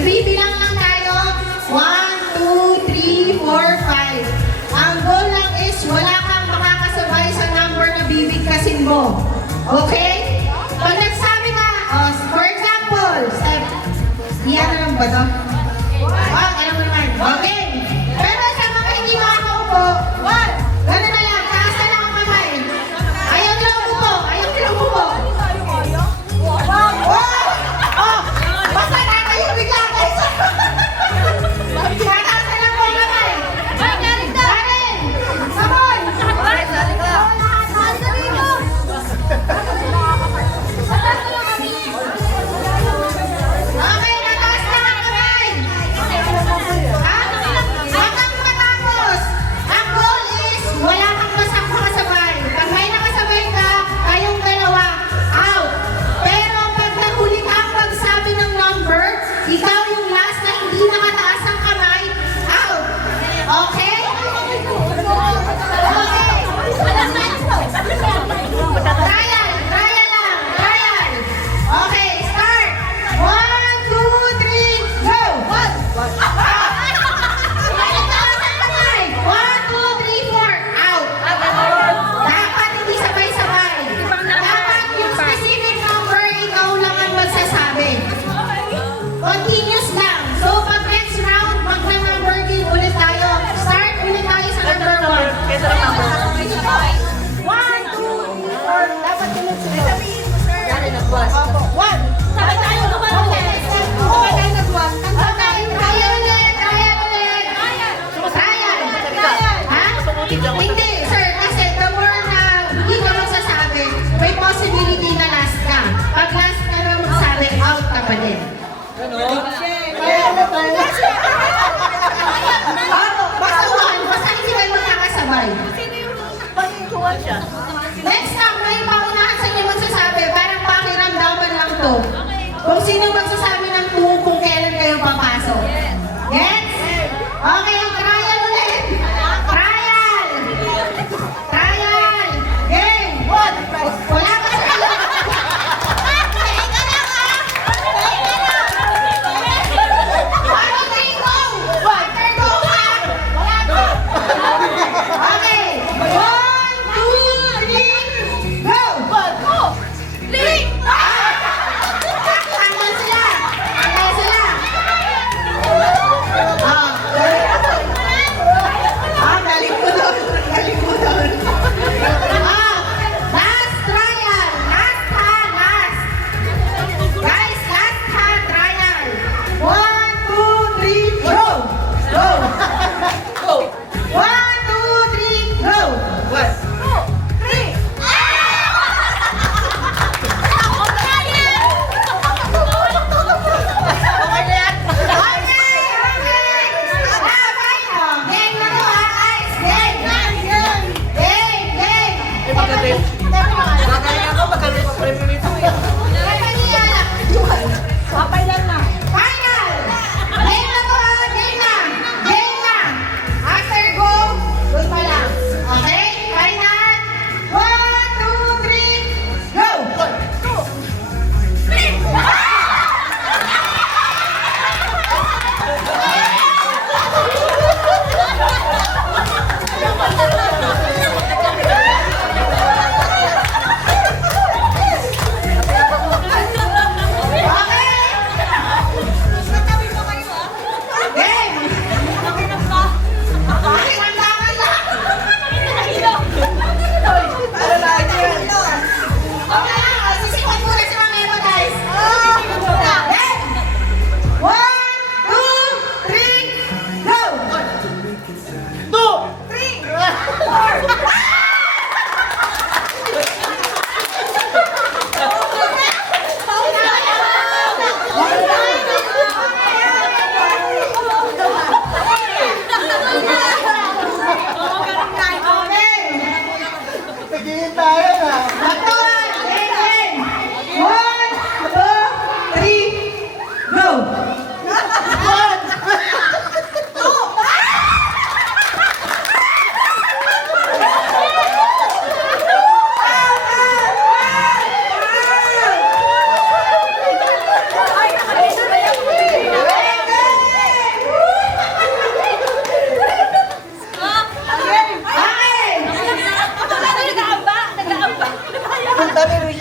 Nagbibilang lang tayo. 1, 2, 3, 4, 5. Ang goal lang is wala kang makakasabay sa number na bibigkasin mo. Okay? Pag nagsabi ka, for example, iyan na lang ba ito? Alam mo naman. Okay. Pero sa mga hindi makakaupo, gano'n na lang, taas na lang ang kamay. Ayaw nila umupo, ayaw nila umupo. Basta na kayo bigla guys. Tataas na lang po ang kamay. Karen! Sabon! Okay, nataas na ang kamay. Hanggang matapos. Ang goal is wala kang makasabay. Pag may nakasabay ka, kayong dalawa, out. Pero pag nahuli ka ang pagsabi ng number, ikaw yung last na hindi nakataas ang kamay, out. Okay? Okay. Trial lang. Trial. Okay, start. 1, 2, 3, go! 1, 2, 3, 4, out. Dapat hindi sabay-sabay. Dapat yung specific number, ikaw lang ang magsasabi. Continuous lang. So, pag next round, magna-number game ulit tayo. Start ulit tayo sa number 1. 1, 2, 3, 4. Dapat tulad sila. Sabihin mo, sir. Opo. 1. Sabay tayo. Sabay tayo nag-1. Okay. Trial ulit. Trial. Ha? Hindi, sir. Kasi the more na hindi ka magsasabi, may possibility na last ka. Pag last ka na magsabi, out ka pa din. Basta 1. Basta hindi kayo magkakasabay. Next time, may paunahan sa inyo magsasabi, parang pakiramdaman lang to. Kung sino magsasabi ng 2 kung kailan kayo papasok. Yes? Okay, ang trial ulit. Trial. Game. Wala ka sa iyo. Teka lang ha. 1, 2, 3,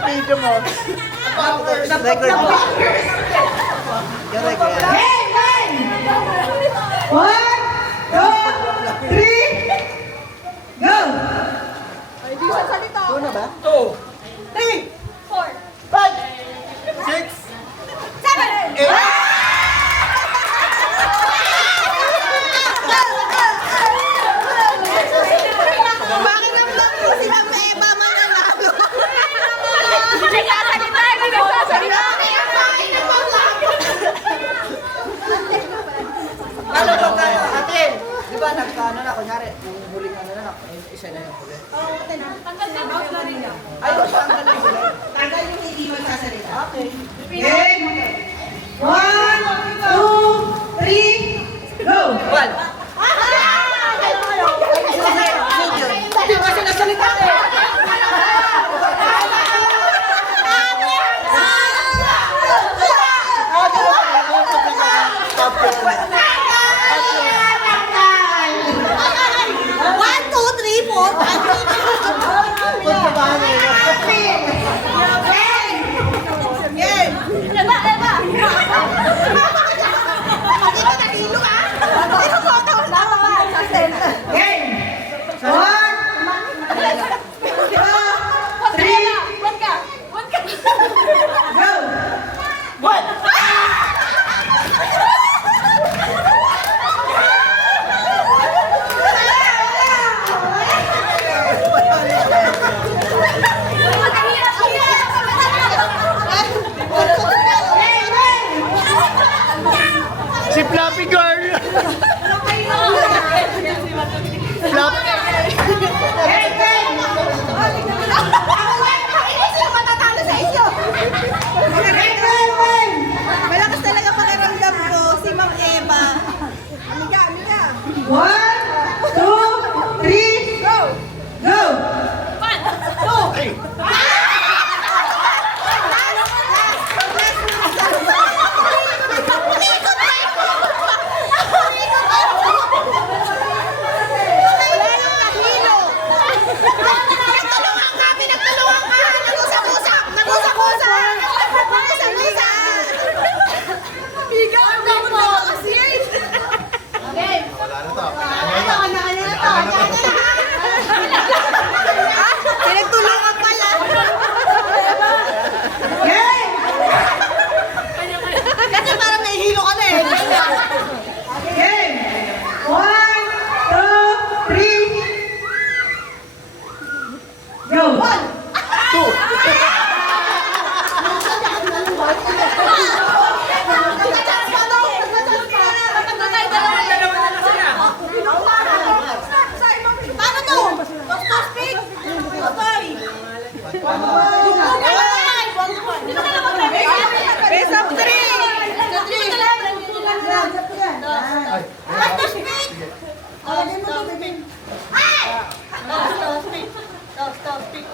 video mo. Record mo. Correct, yeah. Hey, hey! 1, 2, 3, go! Two na ba? 3, 5, 6, 8. Bakit ang lang po silang Eva mananalo? Ano ba tayo? Ate, di ba nagkaano na, kunyari, yung huling ano na, isa na yung huli. Ayun, saan ka na huli? Tagal yung hindi magsasalita. Okay. Game! 1, 2, 3, go! One. Hindi kasi nasalita eh. One, two, three, four, five, six, Game! Eva, Eva! Hindi ka nahilo ah! Hindi mo ko sa center. Game! 1, 2, 3, One ka! go! One. Si Fluffy Girl! Fluffy! Game! Game! Sino matatalo sa inyo? Game! Game! Malakas talaga pakiramdam ko si Ma'am Eva. Amiga, amiga. 1, 2, 3, go! Go! Pinagtulungan pala. Game! Kasi parang nahihilo ka na eh. Game! 1, 2, 3, go! Two! Paano to? Stop speak. Okay. Base of three. Stop speak.